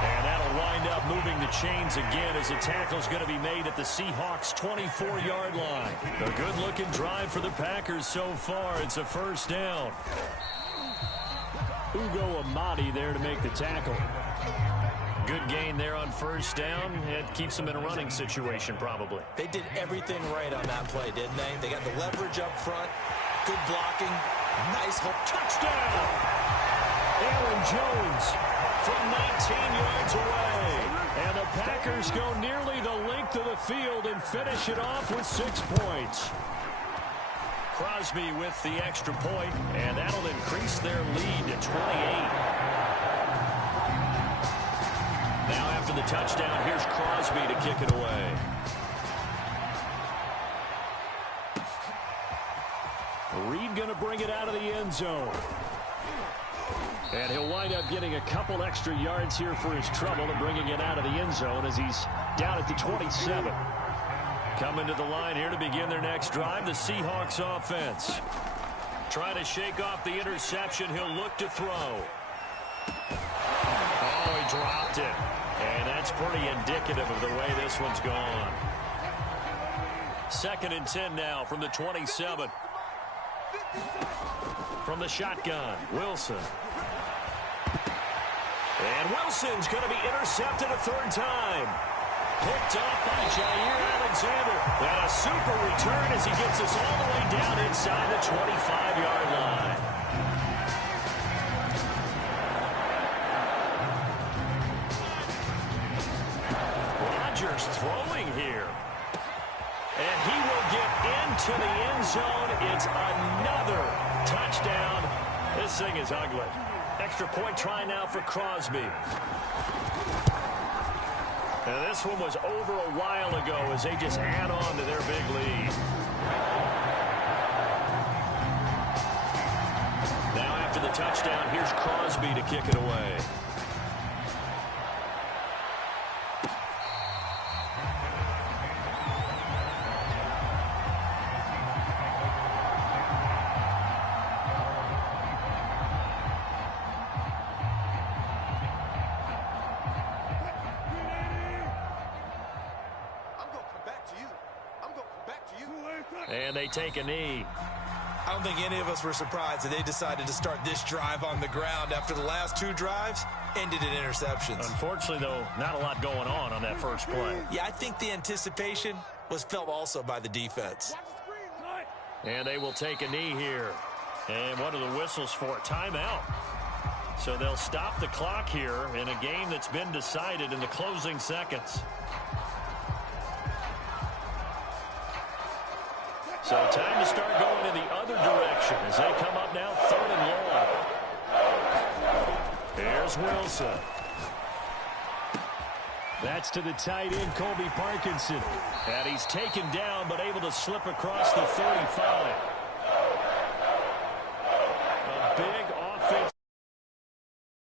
And that'll wind up moving the chains again as the tackle's going to be made at the Seahawks' 24-yard line. A good-looking drive for the Packers so far. It's a first down. Ugo Amadi there to make the tackle. Good gain there on first down. It keeps them in a running situation probably. They did everything right on that play, didn't they? They got the leverage up front, good blocking, nice hook. Touchdown! Aaron Jones from 19 yards away. And the Packers go nearly the length of the field and finish it off with 6 points. Crosby with the extra point, and that'll increase their lead to 28. Now after the touchdown, here's Crosby to kick it away. Reed going to bring it out of the end zone. And he'll wind up getting a couple extra yards here for his trouble and bringing it out of the end zone as he's down at the 27. Coming to the line here to begin their next drive, the Seahawks offense. Trying to shake off the interception. He'll look to throw. Oh, he dropped it. And that's pretty indicative of the way this one's gone. 2nd and 10 now from the 27. From the shotgun, Wilson. And Wilson's going to be intercepted a 3rd time. Picked up by Jair Alexander. And a super return as he gets us all the way down inside the 25-yard line. Rodgers throwing here. And he will get into the end zone. It's another touchdown. This thing is ugly. Extra point try now for Crosby. Now this one was over a while ago as they just add on to their big lead. Now after the touchdown, here's Crosby to kick it away. And they take a knee. I don't think any of us were surprised that they decided to start this drive on the ground after the last 2 drives ended in interceptions. Unfortunately, though, not a lot going on that first play. Yeah, I think the anticipation was felt also by the defense. And they will take a knee here. And what are the whistles for? Timeout. So they'll stop the clock here in a game that's been decided in the closing seconds. So time to start going in the other direction as they come up now 3rd and long. Here's Wilson. That's to the tight end, Colby Parkinson. And he's taken down but able to slip across the 35.